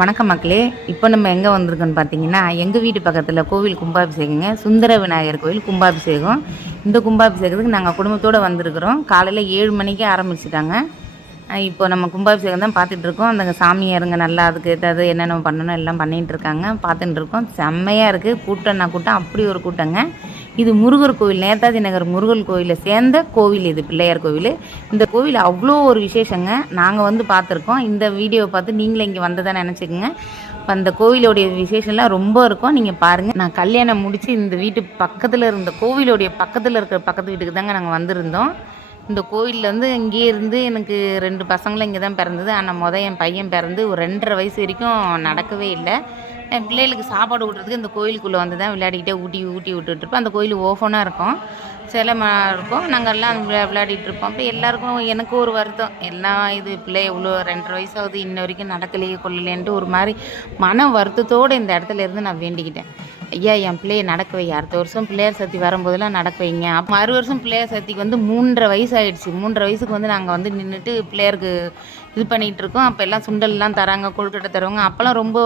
வணக்கம் மக்களே. இப்போ நம்ம எங்கே வந்திருக்கோன்னு பார்த்தீங்கன்னா, எங்கள் வீட்டு பக்கத்தில் கோவில் கும்பாபிஷேகங்க. சுந்தர விநாயகர் கோவில் கும்பாபிஷேகம். இந்த கும்பாபிஷேகத்துக்கு நாங்கள் குடும்பத்தோடு வந்திருக்கிறோம். காலையில் 7 மணிக்கே ஆரம்பிச்சிட்டாங்க. இப்போ நம்ம கும்பாபிஷேகம் தான் பார்த்துட்ருக்கோம். அந்த சாமியாருங்க நல்லா அதுக்கு ஏதாவது என்னென்ன பண்ணணும் எல்லாம் பண்ணிகிட்டு இருக்காங்க, பார்த்துட்டு இருக்கோம். செம்மையாக இருக்குது. கூட்டம்னா கூட்டம், அப்படி ஒரு கூட்டங்க. இது முருகர் கோவில், நேதாஜி நகர் முருகர் கோவிலில் சேர்ந்த கோவில். இது பிள்ளையார் கோவில். இந்த கோவில் அவ்வளோ ஒரு விசேஷங்க. நாங்கள் வந்து பார்த்துருக்கோம். இந்த வீடியோவை பார்த்து நீங்களே இங்கே வந்ததை நினச்சிக்கோங்க. இப்போ அந்த கோவிலோடைய விசேஷம்லாம் ரொம்ப இருக்கும். நீங்கள் பாருங்கள். நான் கல்யாணம் முடித்து இந்த வீட்டு பக்கத்தில் இருந்த கோவிலோடைய பக்கத்தில் இருக்கிற பக்கத்து வீட்டுக்கு தாங்க நாங்கள் வந்திருந்தோம். இந்த கோவிலில் வந்து இங்கேயே இருந்து எனக்கு 2 பசங்களும் இங்கே தான் பிறந்தது. ஆனால் என் பையன் பிறந்து ஒரு 2.5 வயசு வரைக்கும் நடக்கவே இல்லை. என் பிள்ளைகளுக்கு சாப்பாடு ஊட்டுறதுக்கு இந்த கோயிலுக்குள்ளே வந்து தான் விளையாடிக்கிட்டே ஊட்டி விட்டுட்ருப்போம். அந்த கோயில் ஓஃபனாக இருக்கும், சிலை இருக்கும். நாங்கள் எல்லாம் விளையாடிட்டு இருப்போம். அப்போ எல்லாருக்கும் எனக்கு ஒரு வருத்தம், எல்லாம் இது பிள்ளை இவ்வளோ 2.5 வயசாகுது இன்ன வரைக்கும் நடக்கலையே கொள்ளலேன்ட்டு ஒரு மாதிரி மன வருத்தத்தோடு இந்த இடத்துல இருந்து நான் வேண்டிக்கிட்டேன். ஐயா, என் பிள்ளையை நடக்க வை, அடுத்த வருஷம் பிள்ளையார் சக்தி வரும்போதெல்லாம் நடக்க வைங்க. அப்போ மறு வருஷம் பிள்ளையார் சக்திக்கு வந்து 3.5 வயசு ஆகிடுச்சு. 3.5 வயசுக்கு வந்து நாங்கள் வந்து நின்றுட்டு பிள்ளையாருக்கு இது பண்ணிகிட்டு இருக்கோம். அப்போ எல்லாம் சுண்டல்லாம் தராங்க, கொழுக்கட்டை தருவாங்க. அப்போல்லாம் ரொம்ப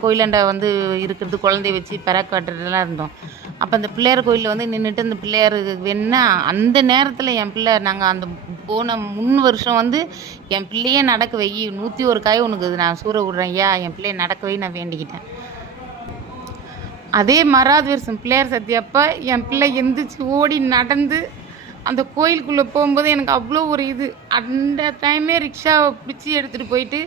கோயிலாண்டை வந்து இருக்கிறது, குழந்தைய வச்சு பெறாக் காட்டுறதுலாம் இருந்தோம். அப்போ அந்த பிள்ளையார் கோயிலில் வந்து நின்றுட்டு அந்த பிள்ளையாருக்கு வேணுன்னா அந்த நேரத்தில் என் பிள்ளை, நாங்கள் அந்த போன 3 வருஷம் வந்து என் பிள்ளையே நடக்க வை, 101 காய் உனக்கு நான் சூற விட்றேன் ஐயா, என் பிள்ளையை நடக்க வை நான் வேண்டிக்கிட்டேன். அதே மறாவது வருஷம் பிள்ளையார் சக்தி அப்போ என் பிள்ளை எந்திரிச்சு ஓடி நடந்து அந்த கோயிலுக்குள்ளே போகும்போது எனக்கு அவ்வளோ ஒரு இது. அந்த டைமே ரிக்ஷாவை பிடிச்சி எடுத்துகிட்டு போயிட்டு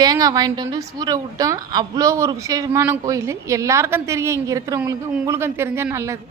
தேங்காய் வாங்கிட்டு வந்து சூற விட்டோம். அவ்வளோ ஒரு விசேஷமான கோயில். எல்லாருக்கும் தெரியும், இங்கே இருக்கிறவங்களுக்கு. உங்களுக்கும் தெரிஞ்சால் நல்லது.